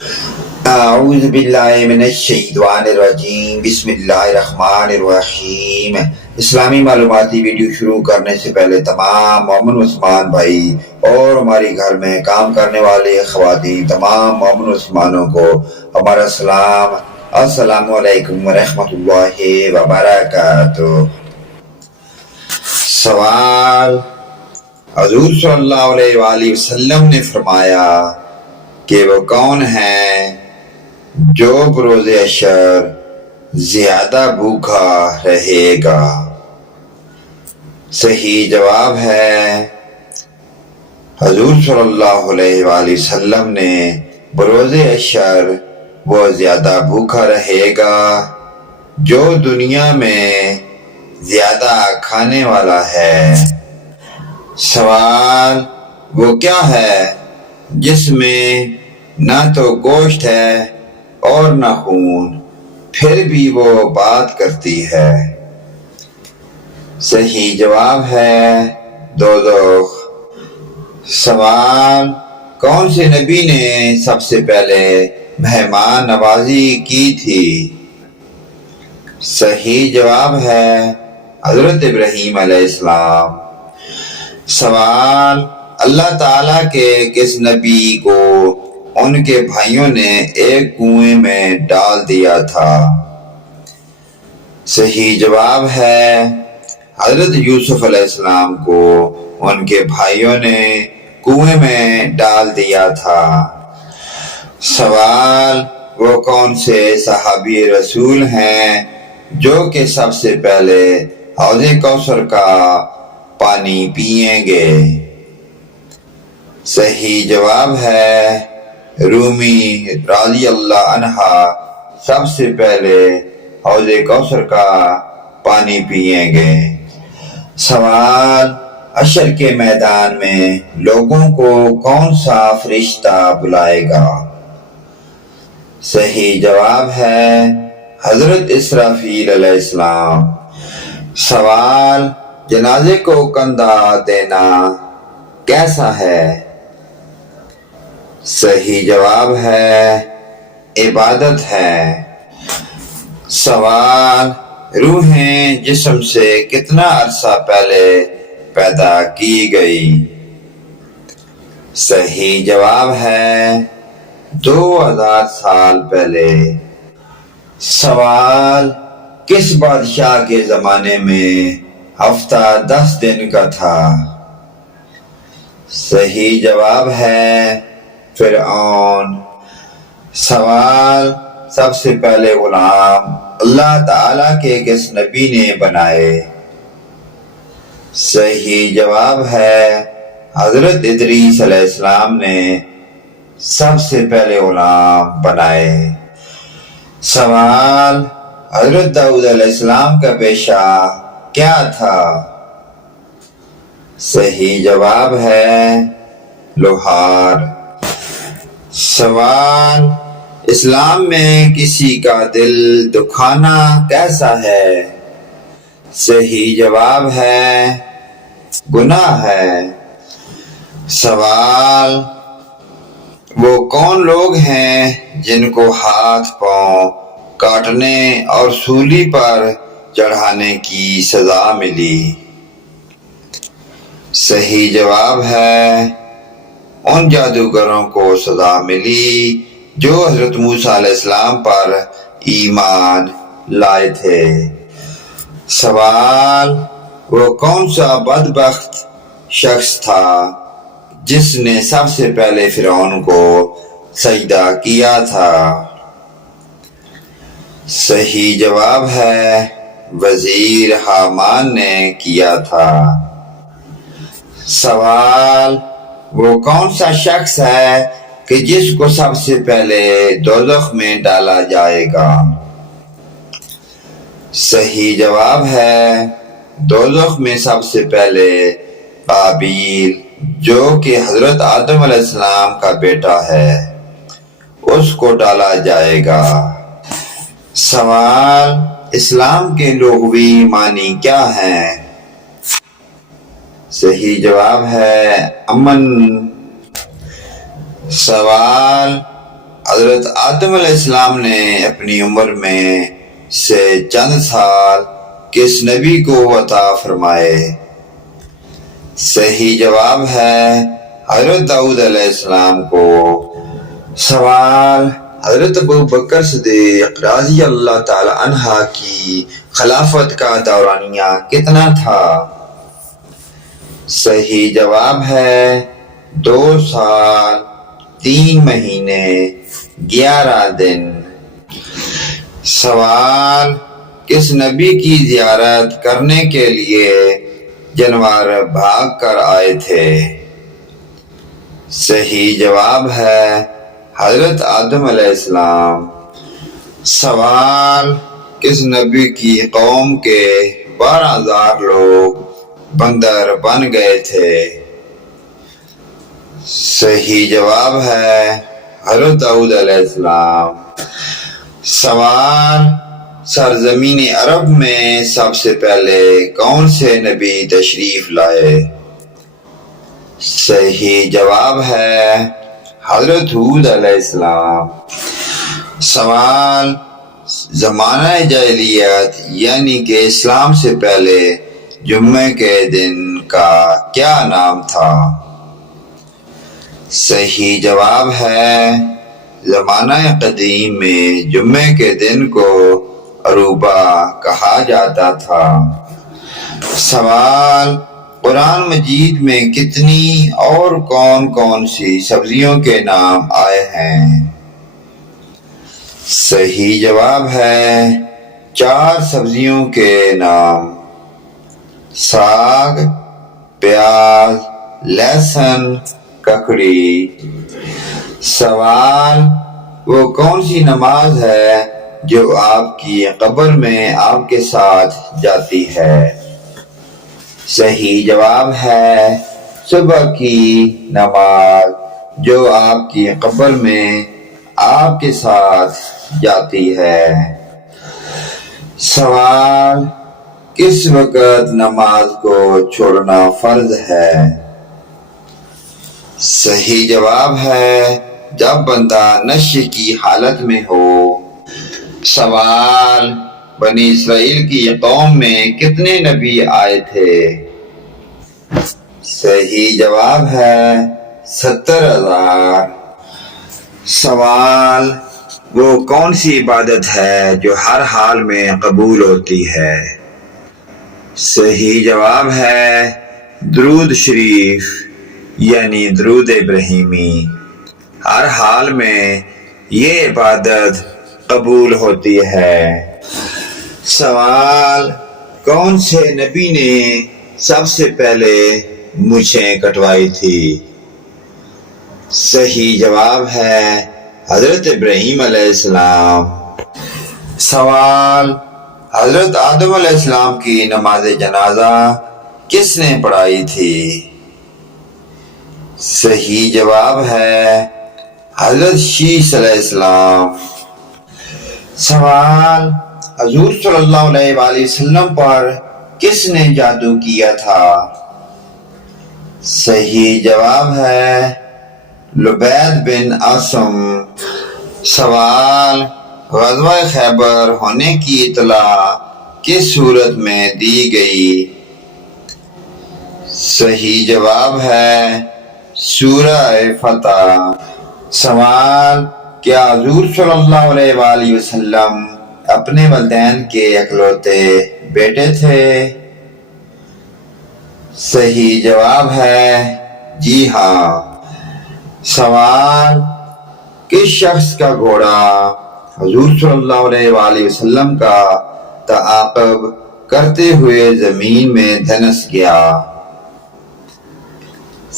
اعوذ باللہ من الشیطان الرجیم، بسم اللہ الرحمن الرحیم۔ اسلامی معلوماتی ویڈیو شروع کرنے سے پہلے تمام مومن مسلمان بھائی اور ہماری گھر میں کام کرنے والے خواتین تمام مومن مسلمانوں کو ہمارا سلام، السلام علیکم ورحمۃ اللہ وبرکاتہ۔ سوال: حضور صلی اللہ علیہ وآلہ وسلم نے فرمایا کہ وہ کون ہیں جو بروز حشر زیادہ بھوکا رہے گا؟ صحیح جواب ہے حضور صلی اللہ علیہ وآلہ وسلم نے بروز حشر وہ زیادہ بھوکا رہے گا جو دنیا میں زیادہ کھانے والا ہے۔ سوال: وہ کیا ہے جس میں نہ تو گوشت ہے اور نہ خون، پھر بھی وہ بات کرتی ہے؟ صحیح جواب ہے دوزخ۔ سوال: کون سے نبی نے سب سے پہلے مہمان نوازی کی تھی؟ صحیح جواب ہے حضرت ابراہیم علیہ السلام۔ سوال: اللہ تعالیٰ کے کس نبی کو ان کے بھائیوں نے ایک کنویں میں ڈال دیا تھا؟ صحیح جواب ہے حضرت یوسف علیہ السلام کو ان کے بھائیوں نے کنویں میں ڈال دیا تھا۔ سوال: وہ کون سے صحابی رسول ہیں جو کہ سب سے پہلے حوض کوثر کا پانی پئیں گے؟ صحیح جواب ہے رومی رضی اللہ عنہا سب سے پہلے حوض کوثر کا پانی پئیں گے۔ سوال: حشر کے میدان میں لوگوں کو کون سا فرشتہ بلائے گا؟ صحیح جواب ہے حضرت اسرافیل علیہ السلام۔ سوال: جنازے کو کندھا دینا کیسا ہے؟ صحیح جواب ہے عبادت ہے۔ سوال: روحیں جسم سے کتنا عرصہ پہلے پیدا کی گئی؟ صحیح جواب ہے 2000 سال پہلے۔ سوال: کس بادشاہ کے زمانے میں ہفتہ 10 دن کا تھا؟ صحیح جواب ہے فرعون۔ سوال: سب سے پہلے غلام اللہ تعالیٰ کے کس نبی نے بنائے؟ صحیح جواب ہے حضرت ادریس علیہ السلام نے سب سے پہلے غلام بنائے۔ سوال: حضرت داؤد علیہ السلام کا پیشہ کیا تھا؟ صحیح جواب ہے لوہار۔ سوال: اسلام میں کسی کا دل دکھانا کیسا ہے؟ صحیح جواب ہے گناہ ہے۔ سوال: وہ کون لوگ ہیں جن کو ہاتھ پاؤں کاٹنے اور سولی پر چڑھانے کی سزا ملی؟ صحیح جواب ہے ان جادوگروں کو سزا ملی جو حضرت موسیٰ علیہ السلام پر ایمان لائے تھے۔ سوال: وہ کون سا بدبخت شخص تھا جس نے سب سے پہلے فرعون کو سجدہ کیا تھا؟ صحیح جواب ہے وزیر حامان نے کیا تھا۔ سوال: وہ کون سا شخص ہے کہ جس کو سب سے پہلے دوزخ میں ڈالا جائے گا؟ صحیح جواب ہے دوزخ میں سب سے پہلے قابیل جو کہ حضرت آدم علیہ السلام کا بیٹا ہے، اس کو ڈالا جائے گا۔ سوال: اسلام کے لغوی معنی کیا ہیں؟ صحیح جواب ہے امن۔ سوال: حضرت آدم علیہ السلام نے اپنی عمر میں سے چند سال کس نبی کو عطا فرمائے؟ صحیح جواب ہے حضرت داؤد علیہ السلام کو۔ سوال، حضرت ابو بکر صدیق رضی اللہ تعالی عنہ کی خلافت کا دورانیہ کتنا تھا؟ صحیح جواب ہے 2 سال 3 مہینے 11 دن۔ سوال، کس نبی کی زیارت کرنے کے لیے جانور بھاگ کر آئے تھے؟ صحیح جواب ہے حضرت آدم علیہ السلام۔ سوال، کس نبی کی قوم کے 12,000 لوگ بندر بن گئے تھے؟ صحیح جواب ہے حضرت داؤد علیہ السلام۔ سوال، سرزمین عرب میں سب سے پہلے کون سے نبی تشریف لائے؟ صحیح جواب ہے حضرت ہود علیہ السلام۔ سوال، زمانہ جاہلیت یعنی کہ اسلام سے پہلے جمعے کے دن کا کیا نام تھا؟ صحیح جواب ہے زمانہ قدیم میں جمعے کے دن کو عروبہ کہا جاتا تھا۔ سوال، قرآن مجید میں کتنی اور کون کون سی سبزیوں کے نام آئے ہیں؟ صحیح جواب ہے 4 سبزیوں کے نام، ساگ، پیاز، لہسن، ککڑی۔ سوال، وہ کون سی نماز ہے جو آپ کی قبر میں آپ کے ساتھ جاتی ہے؟ صحیح جواب ہے صبح کی نماز جو آپ کی قبر میں آپ کے ساتھ جاتی ہے۔ سوال، کس وقت نماز کو چھوڑنا فرض ہے؟ صحیح جواب ہے جب بندہ نشے کی حالت میں ہو۔ سوال، بنی اسرائیل کی قوم میں کتنے نبی آئے تھے؟ صحیح جواب ہے 70,000۔ سوال، وہ کون سی عبادت ہے جو ہر حال میں قبول ہوتی ہے؟ صحیح جواب ہے درود شریف یعنی درود ابراہیمی۔ ہر حال میں یہ عبادت قبول ہوتی ہے۔ سوال، کون سے نبی نے سب سے پہلے مونچھیں کٹوائی تھی؟ صحیح جواب ہے حضرت ابراہیم علیہ السلام۔ سوال، حضرت آدم علیہ السلام کی نماز جنازہ کس نے پڑھائی تھی؟ صحیح جواب ہے حضرت شیش علیہ السلام۔ سوال، حضور صلی اللہ علیہ وآلہ وسلم پر کس نے جادو کیا تھا؟ صحیح جواب ہے لبید بن عاصم۔ سوال، غزوہ خیبر ہونے کی اطلاع کس صورت میں دی گئی؟ صحیح جواب ہے سورہ فتح۔ سوال، کیا حضور صلی اللہ علیہ وآلہ وسلم اپنے والدین کے اکلوتے بیٹے تھے؟ صحیح جواب ہے جی ہاں۔ سوال، کس شخص کا گھوڑا حضور صلی اللہ علیہ وآلہ وسلم کا تعاقب کرتے ہوئے زمین میں دھنس گیا؟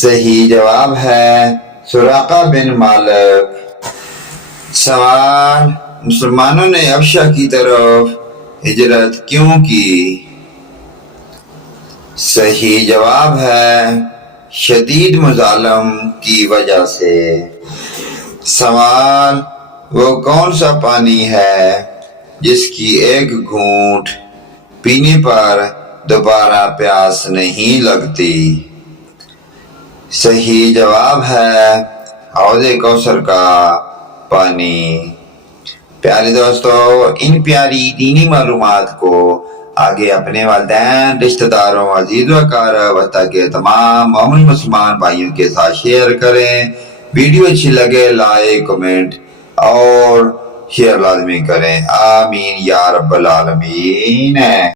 صحیح جواب ہے سراقہ بن مالک۔ سوال، مسلمانوں نے حبشہ کی طرف ہجرت کیوں کی؟ صحیح جواب ہے شدید مظالم کی وجہ سے۔ سوال، وہ کون سا پانی ہے جس کی ایک گھونٹ پینے پر دوبارہ پیاس نہیں لگتی؟ صحیح جواب ہے حوض کوثر کا پانی۔ پیارے دوستو، ان پیاری دینی معلومات کو آگے اپنے والدین، رشتہ داروں، عزیز و اقارب تاکہ تمام مومن مسلمان بھائیوں کے ساتھ شیئر کریں۔ ویڈیو اچھی لگے لائک، کمنٹ اور شیئر لازمی کریں۔ آمین یا رب العالمین۔